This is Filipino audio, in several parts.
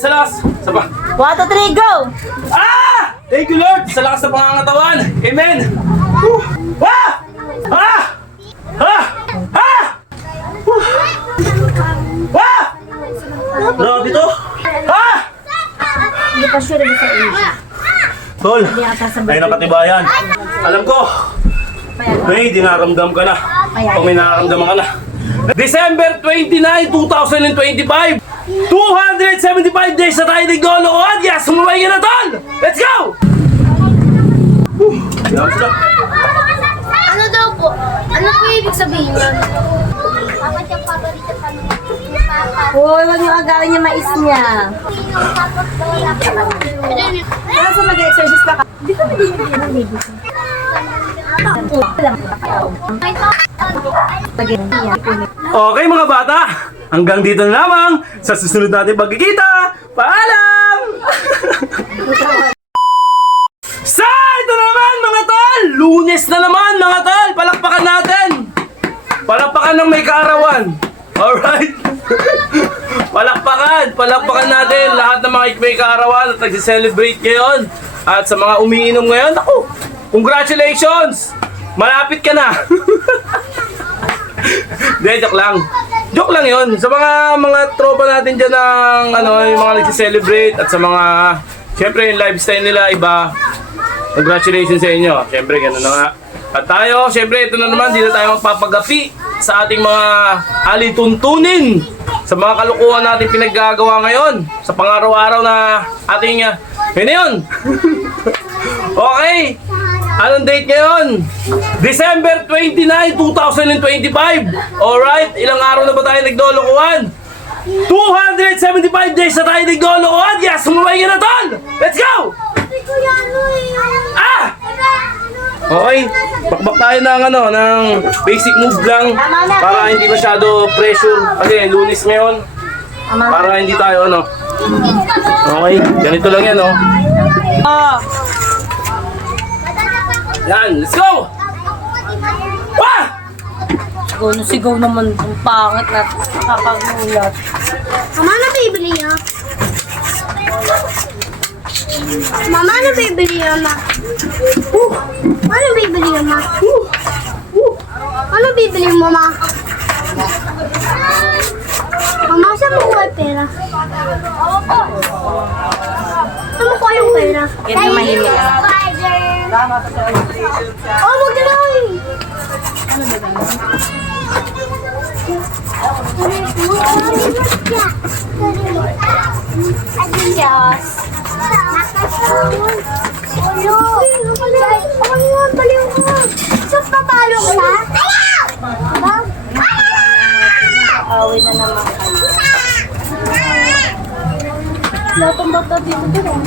Sa lakas. Sa pa. 1, 2, 3, go! Ah! Thank you, Lord. Sa lakas ng pangangatawan. Amen. Ah! Ah! Ah! Ah! Ah! Grabe to. Ah! Hindi pa sure ba sa iyo? Tol, ayun ang katibayan. Alam ko, may dinaramdam ka na. Pag may nararamdaman ka na. December 29, 2025. 275 days na tayo naglolokohan. Yes, sumabay ka na, Tol! Let's go! Yan sila. Ano daw po? Ano po ibig sabihin yun? Hoy, huwag niyo agawin yung mais niya. Kaso mag-exercise pa ka. Hindi ka binibigyan ng baby ko. Okay mga bata, hanggang dito na lamang. Sa susunod natin pagkikita. Paalam! Sa ito naman mga tol! Lunes na naman mga tol! Palakpakan natin! Palakpakan ng may kaarawan. Alright? Palakpakan natin lahat ng mga may kaarawan at nag-celebrate ngayon. At sa mga umiinom ngayon, ako, congratulations! Malapit ka na! Hindi, joke lang. Joke lang yun. Sa mga tropa natin dyan ng yung mga nag-celebrate at sa mga, syempre yung lifestyle nila iba. Congratulations sa inyo. Syempre, gano'n na nga. At tayo, syempre, ito na naman, di na tayo magpapagapi sa ating mga alituntunin sa mga kalukuhan natin pinaggagawa ngayon sa pang-araw-araw na ating yun na yun. Okay, anong date ngayon? December 29, 2025. Alright, ilang araw na ba tayo naglolokohan? 275 days na tayo naglolokohan. Yes, sumabay ka na, Tol! Let's go! Ah! Okay, bakbak tayo ng basic move lang para hindi masyado pressure kasi lunes ngayon para hindi tayo okay, ganito lang yan yan, let's go! Wah! Sigaw naman ang pangit na nakakagulat. Mama, ano bibili niya? Mama, ano bibili niya, ma? Ano bibili niya, ma? Ano bibili mo, ma? Mama, saan mo kuha yung pera? Saan mo kuha yung pera? Yan na mahimik ka. Oh, wag na lang eh. Adios. Ano? Ano yung baliw ko? Saan papalo ko na? Ayaw! Away na naman. Lahat ang bata dito doon.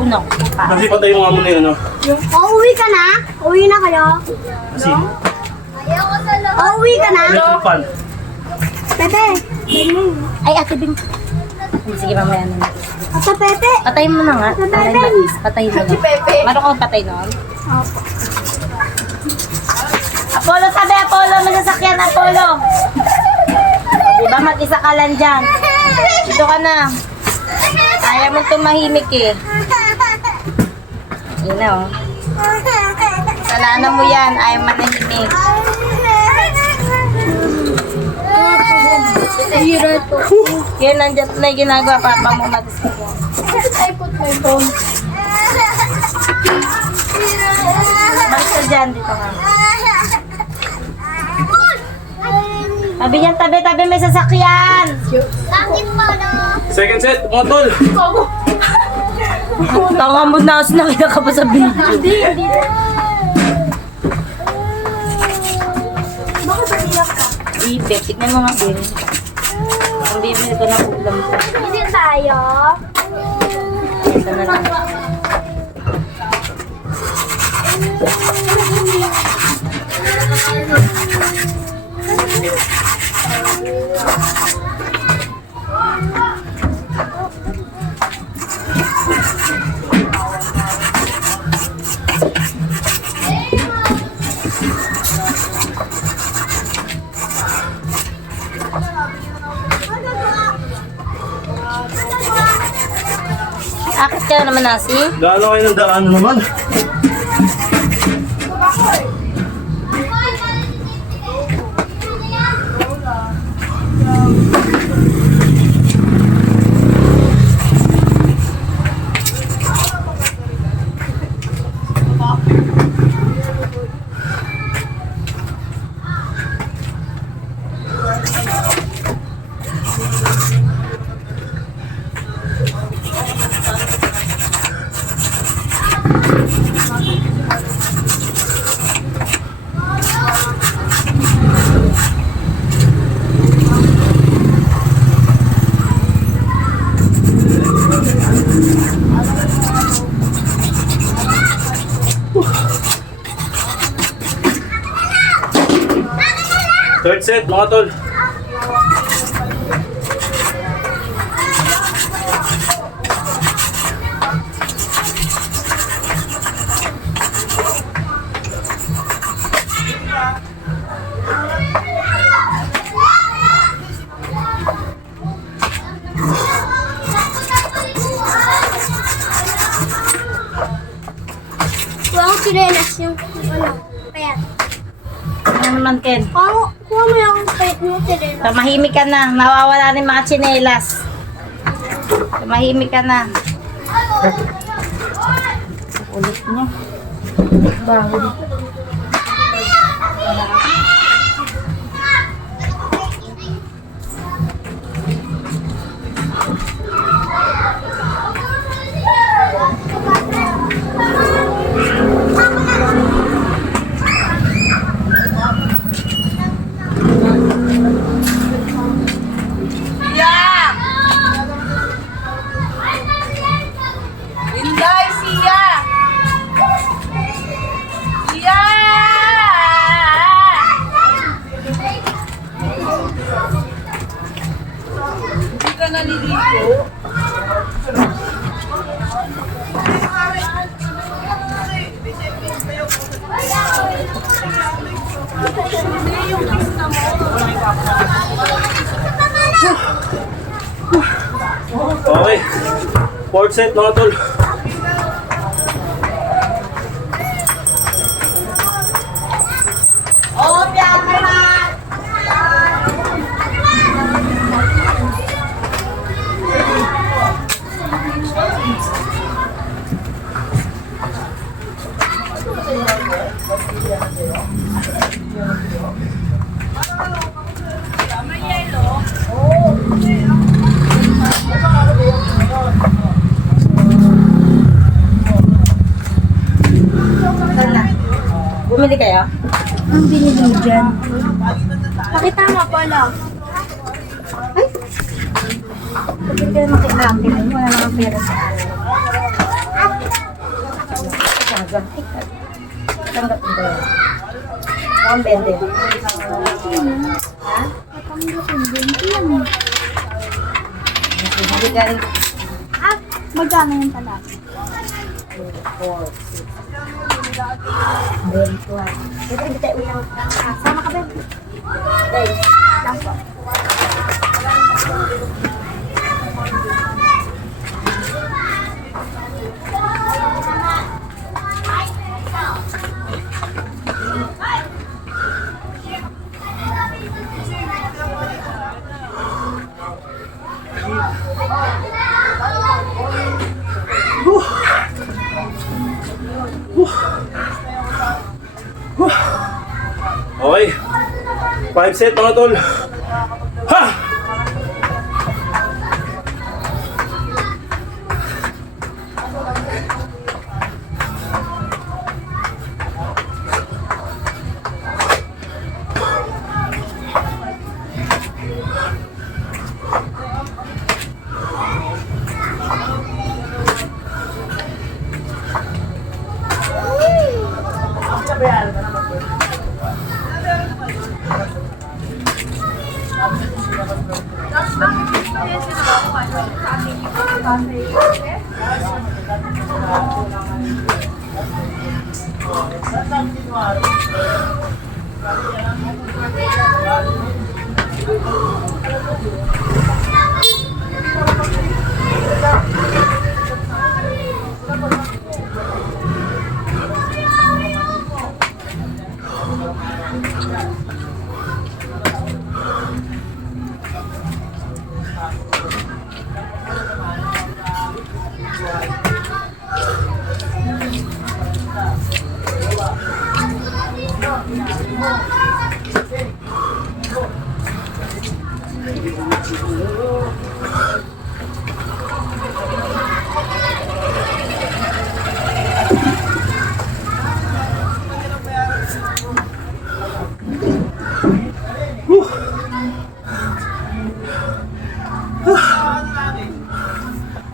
Una. Kasi patay mo nga muna yun, Uuwi ka na? Uwi na kayo? Kasi, Uuwi ka na? pan. Pepe. Ay, Ate Bing. Sige, mamaya na. Ate Pepe. Patay mo na nga. Patay mais. Patay mo na. Meron kang patay noon? Opo. Apollo, sabi Apollo. May sasakyan Apollo. Diba mag-isa ka lang dyan? Dito ka na. Ayaw mo tumahimik eh. Yun na Kasalanan mo yan. Ayaw manahimik. Yan, nandiyan na yung ginagawa. Papa mo mag-isip. I put my phone. Basta dyan. Dito ka. Tabi yan, tabi may sasakyan. Bakit mo no? Second set, mga tol. Tanga mo na kasi nakita ka pa sa video. Hindi. Bakit umiyak ka? Ibe, tignan mo nga din. Ang bibili ko ng ulam ko. Hindi tayo. Ito na lang. Akit ka naman, Nasi. Gaano kayo ng daan naman? Third set, mga tol. Kuha ko sirenas yung ano, payat. Ano naman, Ken? Kuha mo yung payat mo sirenas. Tumahimik ka na. Nawawala rin mga tsinelas. Tumahimik ka na. Ulit niya. Bawal. Inday, siya! Siya! Hindi ka naliligo? Okay. Fourth set, mga tol. Oh, piyaka na! Sana. Bumili kayo? Ang binili mo dyan? Pakita mo, Polo. Bumili kayo ng kinapin. Wala naman pera sa akin. Tanggap mo ba yun? Ang bende. Ha? Bumili ka rin. Magkano yung pala? 4, 6. Ben, 12. Pwede hindi tayo ulang. Sama ka, Ben. Dahil, lang po. Okay. 5 set, mga tol. Ha!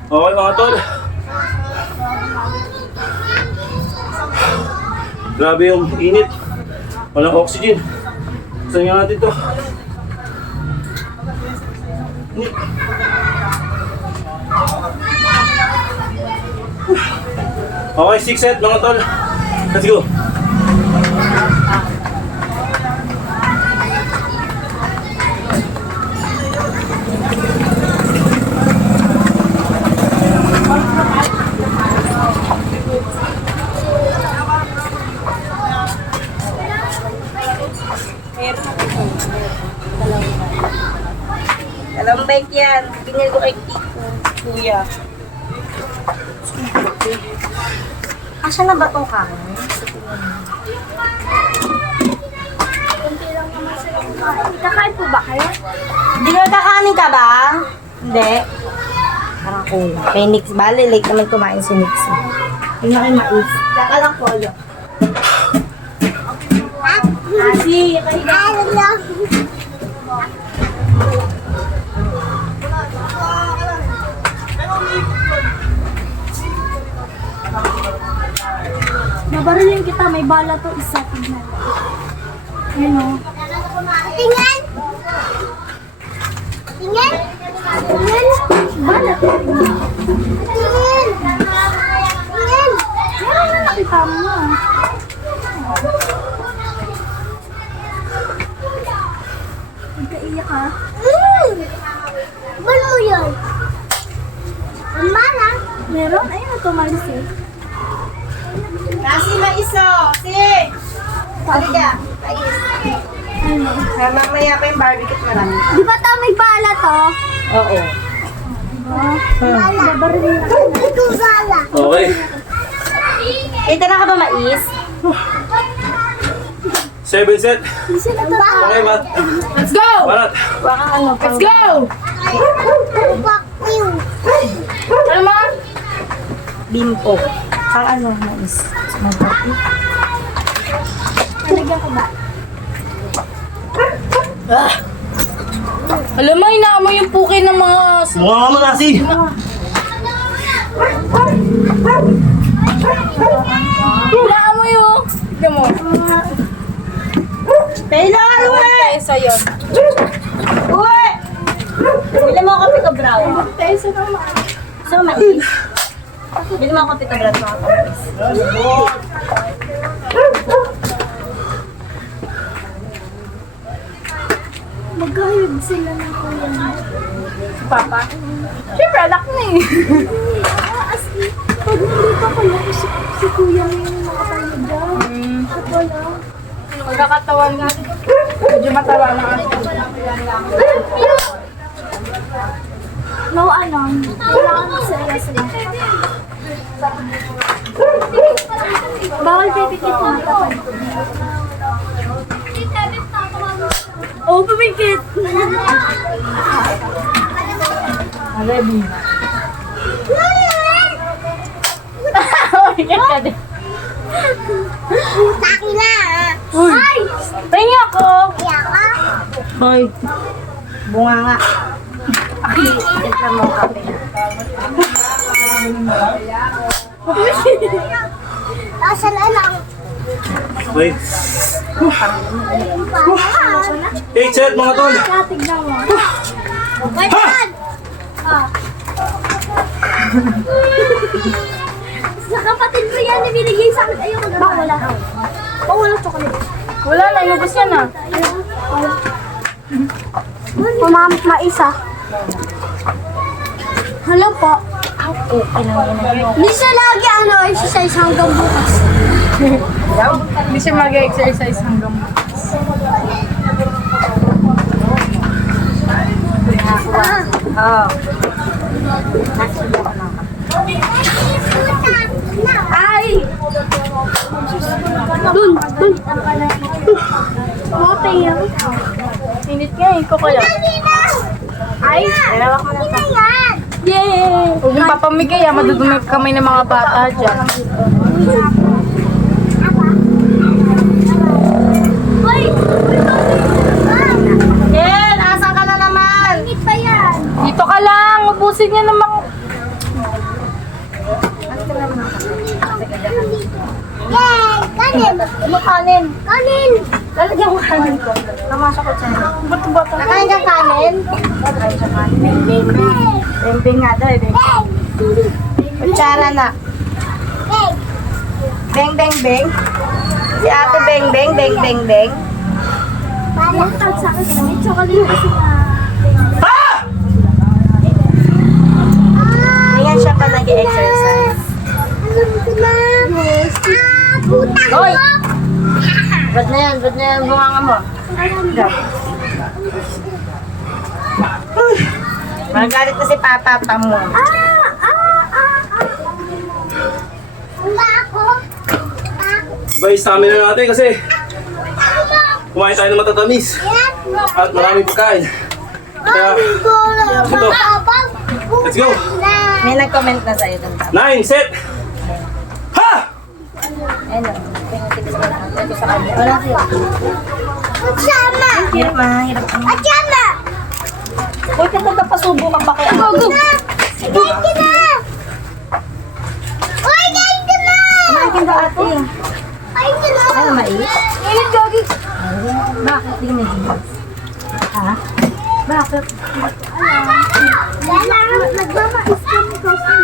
Okay mga tol. Grabe yung init. Walang oxygen. Saan nga natin to? Init. Okay, 6 set mga tol. Let's go. Dalawang bike yan. Binili ko kay Tito. Kuya. Kasya na ba itong kanin? Kakain po ba kayo? Hindi ka kakanin ka ba? Hindi. Parang kuya. Kay Nix. Bale, late naman kumain si Nix. Hindi na kayo mais. Saka lang polo. Kasi, Babarilin kita, may bala to isa. Tignan. Ayun o. Tingnan! Tingnan! Tingnan! Bala to. Tingnan! Tingnan! Meron na nakita mo. Nagkaiyak ka? Bal mo yun? Ang bala? Meron? Ayun na tumalis eh. kasi maiso. Si! Halika. Mais. Mamaya pa yung barbecue marami. Di ba ito may bala to? Oo. Bala. Babarilin ka. Ito bala. Okay. Ito na ka ba mais? 7 set. Sino to? Okay, Matt. Let's go! Barat. Baka ano pa. Let's go! Ano mo? Bimpo. Ang ano, mais. Talagyan ko ba? Alam mo, inaamoy yung puki ng mga... Mukha ka manasi. Inaamoy yung... Tignan mo. Taylor, uwi! Tayo sa'yo. Uwi! Bili mo ako pito brown. Tayo sa mama. So, mais. Bili mo ako pito brown mga kapis. Magkahig sila ng kuya mo. Papa. Siyempre, anak na eh. As in, pag hindi pa pala si kuya mo yung nakapanood dyan. At wala. Magkakatawan nga. Medyo matawa na ako. No, ano, kailangan sila sila. Bawal pipikit na kapag. Oh, pipikit! Ready. Taki na! Ay! Tingin ako. Kaya ka? Hoy. Bunga nga. Iinit na mo kape. Asan na lang? Wait. 8 set mga tol. Tignan mo. Wait, man! Ah. Sa kapatid ko yan, ibinigay sa akin. Ayoko na. Wala. Oh, wala chocolate. Wala na, inubos yan ah. Pumamit maisa. Hello po. Okay lang yun. Hindi siya lagi exercise hanggang bukas. Hindi siya mag-exercise hanggang bukas. Oo. Ay! Dun! Mote yan. Init nga eh, ko kaya. Ay! Dalawa ko na yan! Yay! Huwag mong papamigay ah, madudumi kami ng mga bata dyan. Hoy! Ken, asan ka na naman? Ingit pa yan! Dito ka lang, ubusin niya namang... Yay! Kanin! Ano kanin? Kanin! Lalagyan ko kanin ko. Namasok ko siya. Bato-bato. Nakain ka kanin? Nakain siya kanin. Beng-beng. Beng-beng nga daw eh. Beng-beng. Kutsara na. Yay! Beng-beng-beng. Si ate beng-beng, beng-beng-beng. Parang tawag sa akin, may chocolate kasi Ganyan siya pa nag-exercise. alam ko na. Puta ko! Hoy! Ba't na yan? Ba't na yan bunganga mo? Magalit na si Papa pa mo. Wala ako. Iba yung stamina natin kasi kumain tayo ng matatamis at maraming pagkain. Kaya, ito. Let's go. May nag-comment na sa'yo dun. 9, set! Ha! Ayun o. Ito sa kanya. Wala siya. Atsama! Hirap na, hirap na. Atsama! Uy, kung magpapasubo ka pa kaya. Go, go! Kain ka na! Uy, kain ka na! Kumain ka ba ate? Kain ka na! Ano, mais? Kain, Jogi! Bakit? Hindi na dito. Ha? Bakit? Kailangan nagmamais kami kasi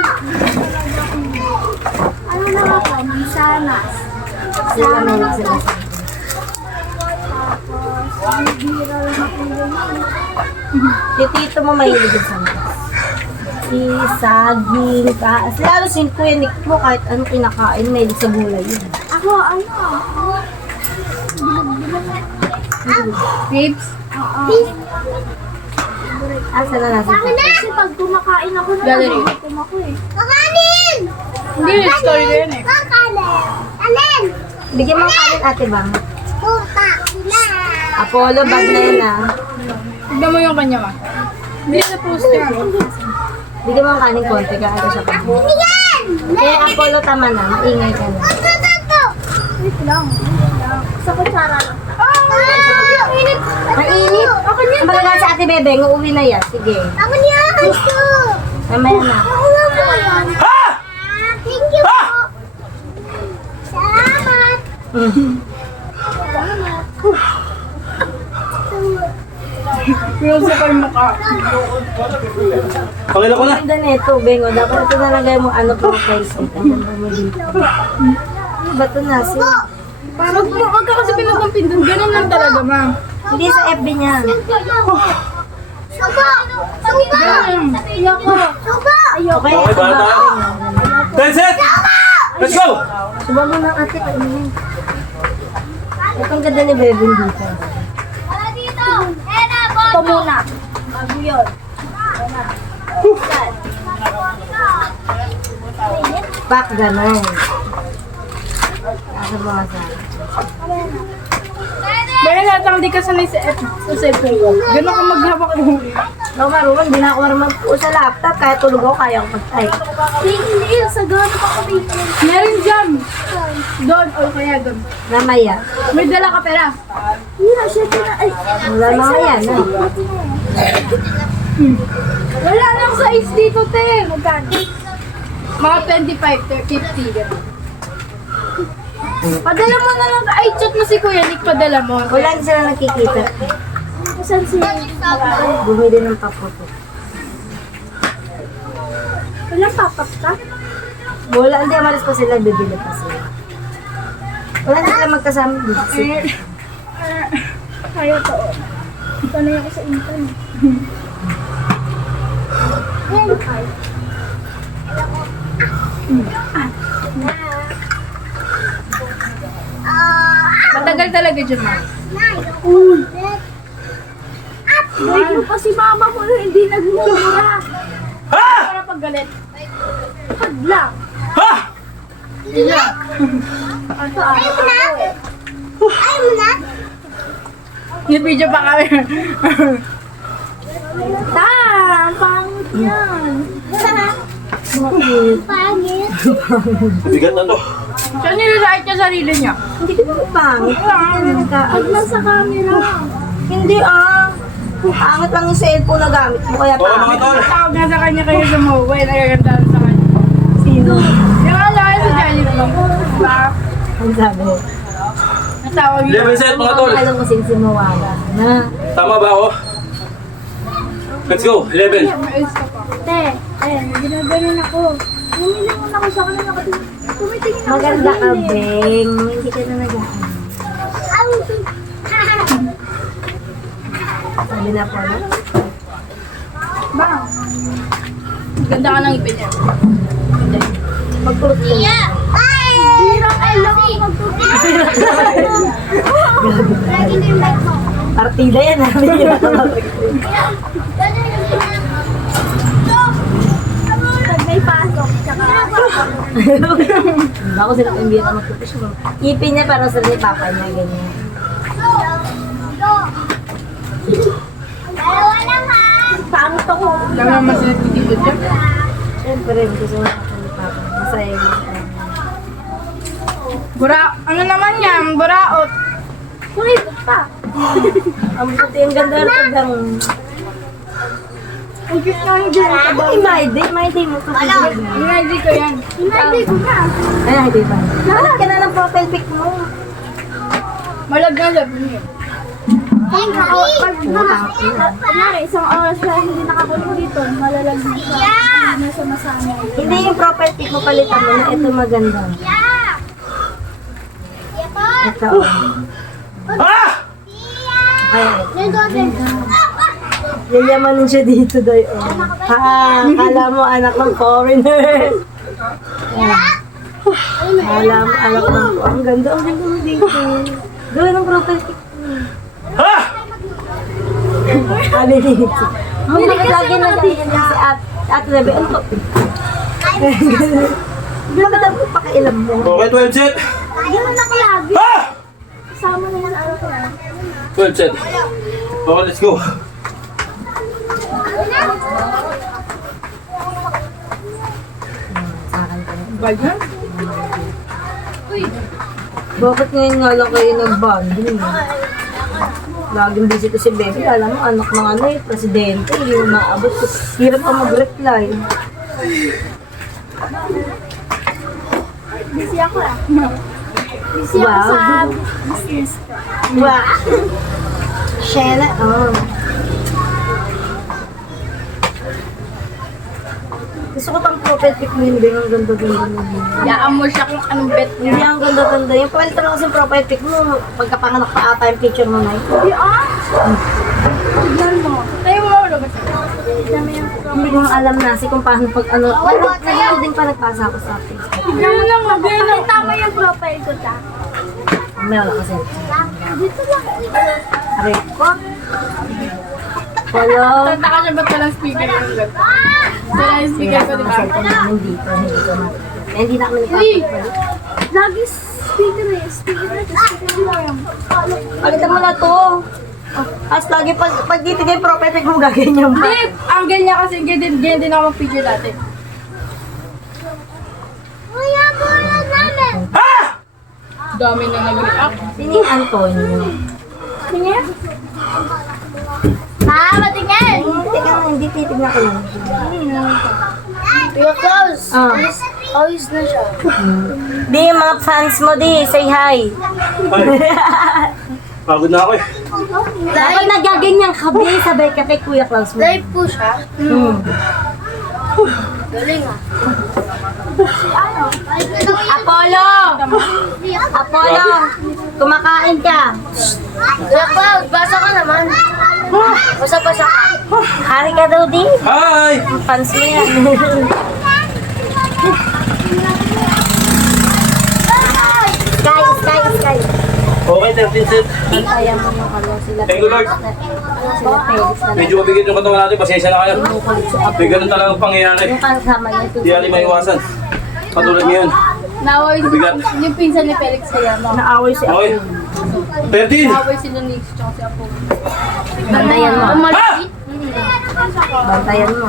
ano na ako, misanas. Sila may sila. Bira lang ako Si tito mo mahilig din sa mais. Si saging, taas. Lalo si Kuya Nick mo kahit anong kinakain, mahilig sa gulay yun. Ako, ano? Babes? Asa na nasa? Akin na! Kasi pag kumakain ako na Gallery. nagugutom ako eh. Kakanin! Hindi, story ko yun eh. Kakanin! Kanin! Bigyan mo ang kanin ate bang? Puta! Na! Apollo, bag na yun ah. Tignan mo yung kanya ma. Hindi na poster. Bigyan mo ang kanin konti ka ate siya pa. Yan! Kaya Apollo tama na, maingay ka na. Ito! Wait lang. Sa kutsara lang. Init! Mainit! Ako niya! Ang baga sa ate Bebeng, uuwi na yan. Sige. Ako niya! Ito! Mamaya na. Ako nga mo yan. Ha! Thank you po! Salamat! Pero sa kayo mukha. Pangila ko na. Ang ganda nito, Bengo. Dapat ito nalagay mo ano pang Facebook. Ang ganda mo dito. Ano ba ito na? Wag ka kasi pinapampin doon. Ganun lang talaga ma. Hindi sa FB niya. Subo! Subo! Ayoko! Subo! Ayoko! Okay, Okay, para tayo. 10, set! Let's go! Suba mo ng ate, kainin. Ito ang ganda ni Bebeng dito. Wala dito! Ito muna! Bago yun. Pak, gano'n. Asa mga sa Dahil lahat ang di ka sanay sa cellphone ko. Ganun ka maghawak mo. No, marunong, hindi na ako marunong po sa laptop. Kahit tulog ako, kaya ako mag-type. Hindi, sa gano'n pa kami. Meron dyan. Doon o kaya doon. Mamaya. May dala ka pera. Hindi, syempre na. Ay! Wala mamaya na. Wala nang size dito, te. Magkano? Mga 25, 50. Ganun. Padala mo na lang. Ay, chat mo si Kuya Nick. Padala mo. Wala na sila nakikita. Saan si... Bumili ng paputo. Walang papak ka? Wala, hindi amalis pa sila, bibili pa sila. Wala na sila magkasama dito. Kaya to. Panay ako sa internet. Yan. Matagal talaga dyan, ma. Wait mo pa si mama mo na hindi nagmumura. Ha! Para pag galit. Paglang. Ha! Ayaw mo na? Ayaw mo na? Nag-video pa kami. Tan! Pangit yan. Pangit. Bigat na to. Siya nilalait niya sarili niya. Hindi ko naman pangit. Pag nasa camera. Hindi Pangit lang yung cellphone na gamit mo, kaya Oo, mga pangit. tol. Tawag nga sa kanya kayo sa mobile. Nagagandaan sa kanya. Yung alay sa Jollibee. Diba? Ang sabi. Natawag yun. 11 set mga tol. Alam ko sin sinuwala na. Tama ba ako? Let's go, 11. May isa pa. Te, ginaganon ako. Bumili mo na ako sa kanila kasi tumitingin ako Maganda sa ka, gilid. Beng. Hindi ka na nag-aan. Sabi na po, no? Bang. Ganda ka ng ipin niya. Pagpulot ko. Hirap ay lang ako magtutulog. Lagi din yung mo. Partida yan, ha? Pag may pasok, tsaka Ako sila kung hindi na magpupush mo. Ipin niya para sa ni papa niya, ganyan. dalawa naman. Pangit ako. Alam naman sila titipod dyan. Siyempre, gusto mo sa ni papa. Masaya yun. Ano naman yan? Buraot. Kuripot pa. Ang buti, ang ganda ng pagdang. Ang cute nga yung dyan. Ay, my day mo. Ginagdi ko yan. Hindi ko na. Ay, hindi ba? Lahat ka na ng profile pic mo. Malag nga sabi niya. Kunwari, isang oras na hindi nakakulong dito, malalagyan siya. Hindi na sumasama. Hindi yung profile pic mo palitan mo na ito maganda. Ito. Ah! Ay, Nandun. yayamanin siya dito, Day. Oh. Ha, kala mo anak ng foreigner. Kala mo anak ng ang ganda mo dito. Gawin ang profile pic mo. Ha! Sabi dito. Hindi ka lagi na ganyan si Ate Rebe. Ang topic. Bakit ang pakailam mo? Okay, 12 set. Ganun ako lagi. Ha! Kasama naman araw ko yan. 12 set. Okay, let's go. Bagyan? Bakit ngayon nga lang kayo nag-bonding? Laging busy to si Bebe. Alam mo, anak ng ano eh, presidente. Hindi mo maabot. Hirap ka mag-reply. Busy ako ah. Busy ako Wow. sa business ko. Wow! Shela, oh. Gusto ko pang profile pic mo yun, Beng. Ang ganda-ganda mo yun. Yaan mo siya kung anong bet niya. Hindi ang ganda-ganda. Yung palitan lang kasi yung profile pic mo, pagkapanganak pa ata yung picture mo na yun. Hindi ah. Tignan mo. Tayo mo ulo ba siya? Tignan mo yung Hindi ko nga alam na kung paano pag ano. Nag-loading pa nagpasa ako sa Facebook. Ganyan lang, ganyan lang. Tama yung profile ko ta. May wala kasi. Dito lang. Aray ko. Hello? Tanda ka niya ba't walang speaker yung gag? Wala yung speaker ko, di ba? Cellphone namin dito. Hindi ko na. Hindi na kami Uy! nagpapagpalit. Lagi speaker eh. Speaker na speaker mo yan. Palitan mo na to. As lagi pag dito yung profile pic mo gaganyan pa. Hindi! Angle niya kasi ganyan din ako mag-picture dati. Kuya, bola namin. Ha! Dami na nag-react. Sino yung Antonio? Tingin? Ah, matingin. Teka nga, hindi titignan ko lang. Kuya Klaus. Ah. Ayos na siya. Di, mga fans mo di, say hi. Ay, pagod na ako eh. Dapat nagaganyan ka, Bi, sabay ka kay Kuya Klaus mo. Live po siya. Galing ah. Apollo! Apollo! Kumakain ka. Kuya Klaus, basa ka naman. Basa-basa ka. Hari ka daw, Di. Hi! Fans mo yan. Sky. Okay, 13 set. Kaya mo yung ano sila. Thank you, Lord. Sila Felix na Medyo mabigat yung katawan natin, pasensya na kayo. May ganun talagang pangyayari. yung kasama niya. Di ali maiwasan. Katulad ngayon. Naway Bigat. yung pinsan ni Felix kaya mo. Naaway si Okay. Apo. 13! Naway sila ni Nix tsaka si Apo. Bantayan mo. Ha! Bantayan mo.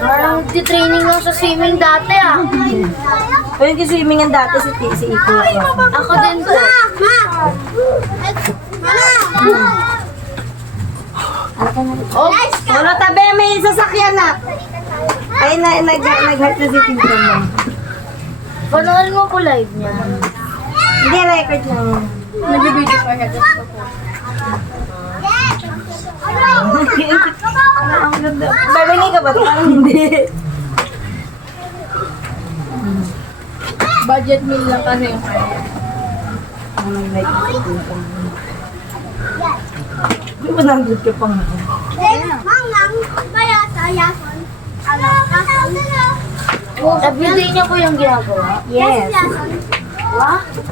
Parang training lang sa swimming dati ah. Ayun yung swimming ang dati si Iko. Ako din po. Oh, wala tabi, may sasakyan na. Ay, nag-heart na si Tito mo. Panoorin mo po live niya. Hindi, record lang yun. Nag-video pa siya. Ang ganda. Babingay ka ba? Parang hindi. Budget meal lang kasi yung kanya. Di ba nandun ka pang ako? Mangang, kaya sayason. Everyday niya po yung ginagawa? Yes. Sayason.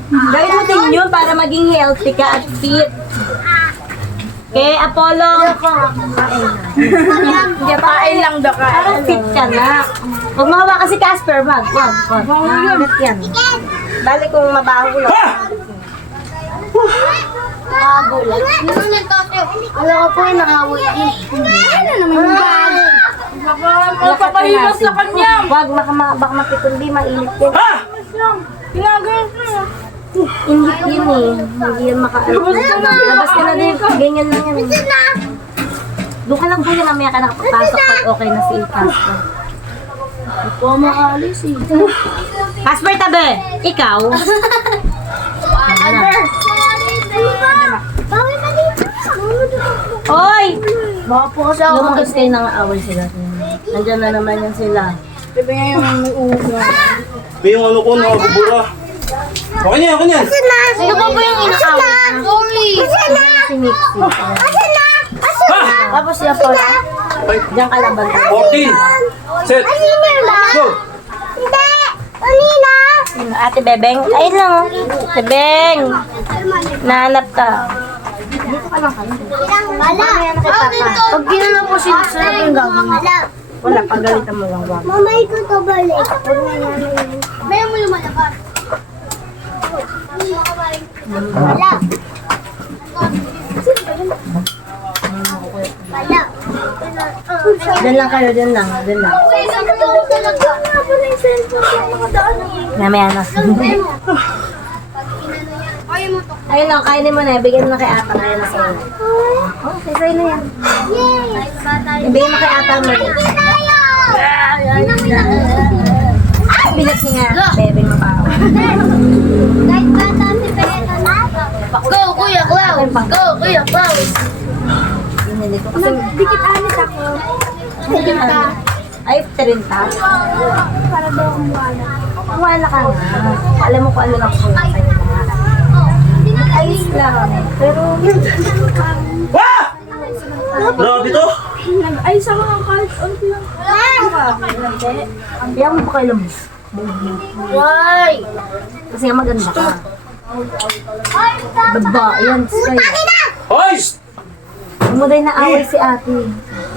Gawin mo din yun para maging healthy ka at fit. Okay, Apollo. Hindi, pain lang daw ka. Parang fit ka na. Huwag mahawa kasi Casper, wag. Nakagat yan. Balik kung mabaho lang. Bago lang. Wala ko po yung nakaway din. Ano naman yung bago? Magpapahimas sa kanya. Wag, baka mapikundi, mainit yan. Ginagayos na. Inhit yun eh. Hindi yan labas ka na din. Ganyan lang yan. Doon ka lang po yung mamaya ka nakapapasok pag okay na si Casper. Ito makalis eh. Casper, tabi! Ikaw? Hoy! Baka po kasi ako Lumagos kayo ng away sila. Nandiyan na naman yan sila. Sabi nga yung may uga. Yung ano ko, nakabubura. Okay niya, okay niya. Sino ba po yung inaaway? Sorry. Si Nixie. Tapos siya po lang. Ay, Diyan ka laban. 14. Set. Go. Hindi! Kanina! Ate Bebeng. Ayun lang oh. Bebeng. Nahanap ka. Dito ka lang kayo. Wala! Pag ginala po siya, sarap yung gagawin. Wala! Wala, pagalitan mo lang. Wag. Mamay ko to balik. May mo lumalabas. Wala! Wala! Diyan lang kayo, diyan lang. Diyan lang. Uy, sabi ko talaga. Wala yung cellphone yung mga daan ng Mamaya na. Ayaw mo to. Ayun lang, kainin mo na. Bigyan mo na kay Ata. Kaya na sa'yo. Oh, sa'yo na yan. Yay! Ibigay mo kay Ata mo. Ay, bilat niya. Bebeng mo pa ako. Kahit bata si Peta na. Go, Kuya Klaus! Go, Kuya Klaus! Pinili ko. Kasi, Dikit anis ako. ay, 30. Para daw akong wala. Wala ka na. Alam mo kung ano lang kung sa'yo na. Ayos lang. Pero, Wah! Grabe to. Ay, sa mga kahit unti lang. Kaya mo pa kayo lambis. Why? Kasi nga maganda ka. Baba, yan. Sa'yo. Hoy! Umuday na away si ate.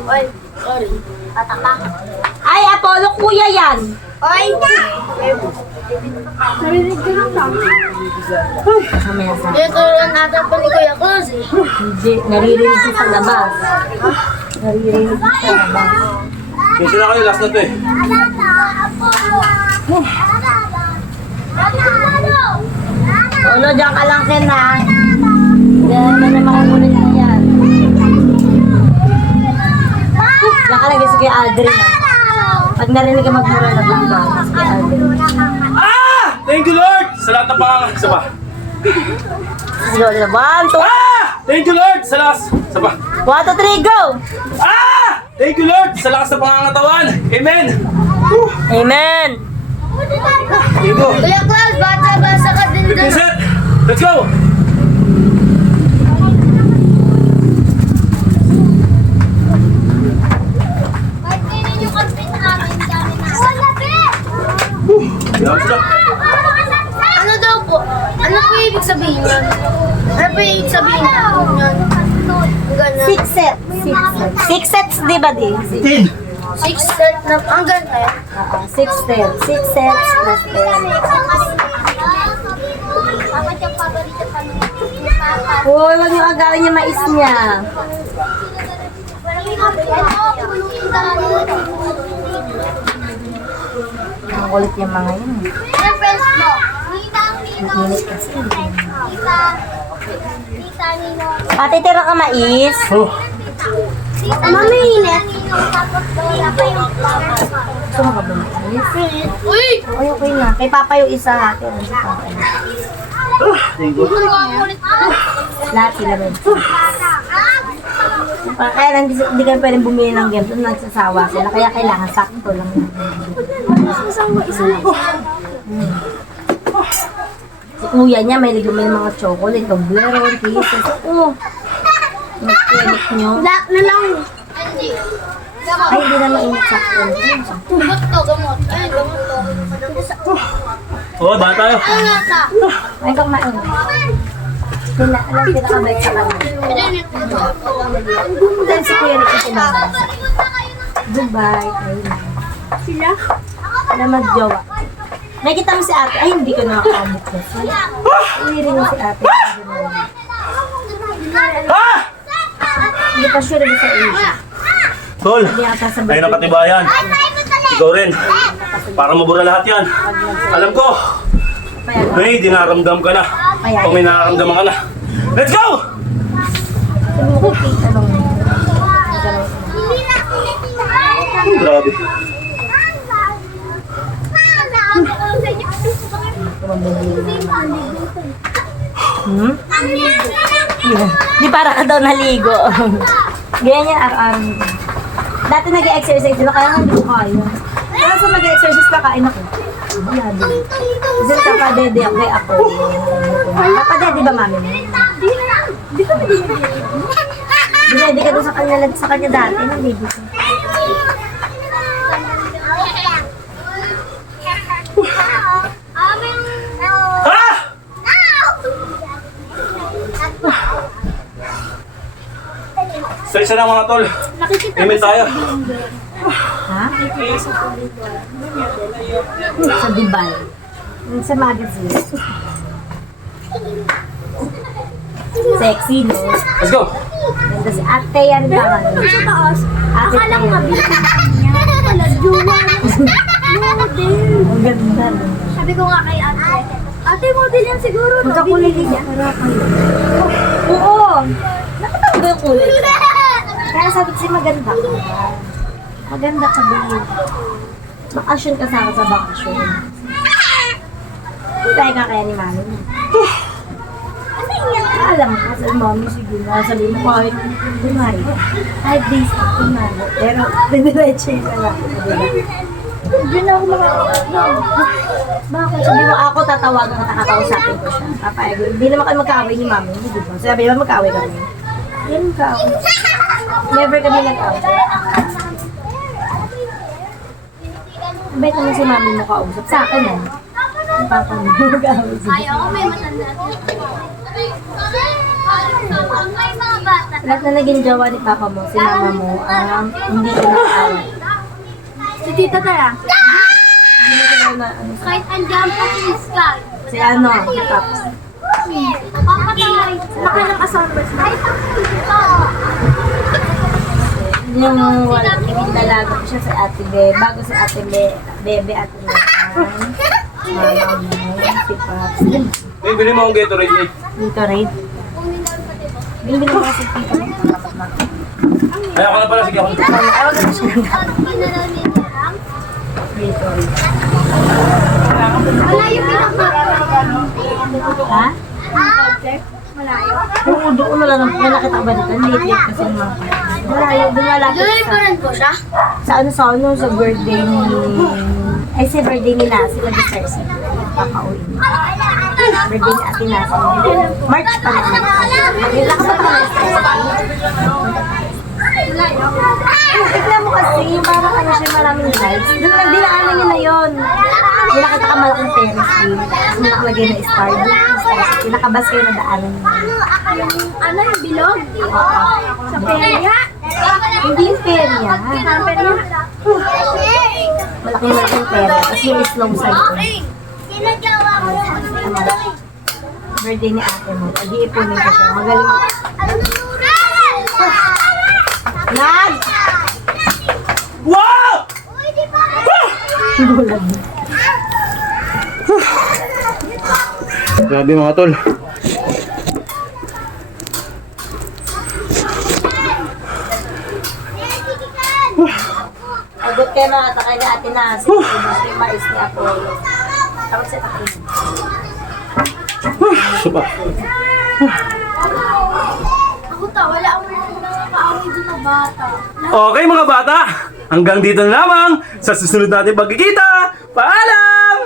Why? Sorry. Tataka. Ay, Apollo, kuya yan. Oy! Narinig ko lang lang. Mamaya sa. Tuturuan natin pa ni Kuya Klaus eh. Hindi, naririnig siya sa labas. Naririnig siya sa labas. Kasi na kayo, last na to eh. Apollo, diyan ka lang Ken ha. Diyan mo na makakulit na yan. Diyan ka lang kasi kay Aldrin ha. Pag narinig ka magmura na bumba. Kasi kay Aldrin. Ah! Thank you, Lord! Sa lahat ng pangangatawan. Isa pa. Sige, 1, 2. Ah! Thank you, Lord! Sa lakas. Isa pa. 1, 2, 3, go! Ah! Thank you, Lord! Sa lakas ng pangangatawan. Amen! Amen! Thank you. Kuya Klaus, basa ka din Okay, doon. set! Let's go! Kahit kailan yung kapit namin, dami na. Wala, be! Yan sila. Ano daw po? Ano po ibig sabihin yan? Ano po ibig sabihin yan? Ganun. 6 sets. 6 sets, di ba di? 6 set na, ang ganda yan. 6 sets. 6 sets plus 10. Dapat yung paborito pa ni Uy, huwag niyo agawin yung mais niya. Ang kulit yung mga yun. Ano friends mo? Mainit kasi. Tita Nino. Pati tira ka mais. Oh. Mami, init. Gusto mo ka ba mainit? Uy! Okay na. Kay Papa yung isa natin. Si Papa. Lahat sila rin. Kaya hindi ka pwedeng bumili ng game doon, nagsasawa sila. Kaya kailangan sakto lang. Si kuya niya, may ligumay mga chocolate, Toblerone, Kisses. Oo. Nag-clinic nyo. Black na lang. Ay, hindi na mainit sakto. Gamot to, gamot. Ay, gamot to. Oo, bata yun. Ano nasa? Ay, kung mainit. Alam, pinakabait sa kanya. Dahil si kuya rin kasi naman. Goodbye. Ayun. Sila? Alam, mag-jowa. Nakikita mo si ate. Ay, hindi ko nakakabot na. Hindi rin si ate. Ah! Hindi pa sure rin sa Asia. Tol, Hindi ata sa ayun ang katibayan. Ikaw rin. Para mabura lahat yan. Alam ko, may dinaramdam ka na. Kung may nararamdaman ka na. Let's go! Grabe. Hmm? Di para ka daw naligo. Ganyan yan araw-araw. Dati nag-exercise diba? Kaya nga hindi ko kaya. Kaya sa nag-exercise pa kain ako. Wala din. Kasi kapadede ako kay ako. Kapadede ba mami mo? Di ko Dinedi ka doon sa kanya dati. Nandidi ko. Ah! Stress na lang mga tol. Email tayo. Ha? Sa Dubai. Sa magazine. Sexy, no? Let's go! Ganda si ate yan pa nga. Sa taas. Ate Akala ko yan. mabilis na niya. Jowa. Model. Ang ganda, no? Sabi ko nga kay ate. Ate, model yan siguro. no? Magkakulay din yan. Oo. Nakatawa ba yung kulay? Kaya sabi kasi maganda ka. Maganda ka din. Bakasyon ka sa akin sa bakasyon. Tayo ka kaya ni mami mo. Alam ko sa mami, sige na. Sabi mo kahit kumari. 5 days na kumari. Pero, didiretso yung lalaki. Diyan na ako bakit? Sabi mo ako tatawagan at nakakausapin ko siya. Papayag. Hindi naman kayo magkaaway ni mami. Hindi ba? Sabi mo magkaaway kami. Yan magkaaway. Never kami nag-away. Sabay naman si mami mo kausap. Sa akin yan. Ang papa mo mag-away siya. Ayaw ko may matanda. May mga bata. Lahat na naging jowa ni papa mo, si mama mo, hindi ko nag-away. Si tita Tara. Hindi mo sila na, Kahit andyan pa si Sky. si ano, si Paps. Papatay. Laki ng asawa. Ay, Yung yung dalaga ko siya sa ate Be, bago si ate Bebe, ate Be, mama mo, si Paps. Hey, bili mo ang Gatorade niya. Dito, Raid. Bilbil mo kasi tito mo. Ay, ako na pala. Sige ako. Ay, wag na siya. Dito, Raid. Wala yung Ha? Malayo. Oo, doon na lang. May nakita ko ba dito? Late kasi yung mga. Malayo, doon malapit Doon pa rin po siya. sa birthday ni... Ay, sa birthday ni Nasi, nag-start siya. Papauwi. Birthday ni Ate Nasi. March pa naman. Relax pa naman. Tignan mo kasi, parang ano siya, maraming lights. Doon lang, dinaanan niya na yun. May nakita ka malaking terrace view. Tapos may nakalagay na star. Doon yung star. Pinakabas kayo na daanan niya. Ano yung bilog? Sa perya? Hindi yung perya. Malaking pera. Tapos yung slow side ko. Sinagawa ko sa Birthday ni ate mo. Pag-iipunin ko siya. Magaling. Nag! Wow! Bulag. Grabe mga tol. kay mga takay ni Ate Nasi, kay Mais ni Apollo. Tapos sa takay. Supa. Ako ta, wala akong nakaaway dun na bata. Okay mga bata, hanggang dito na lamang. Sa susunod natin pagkikita, paalam!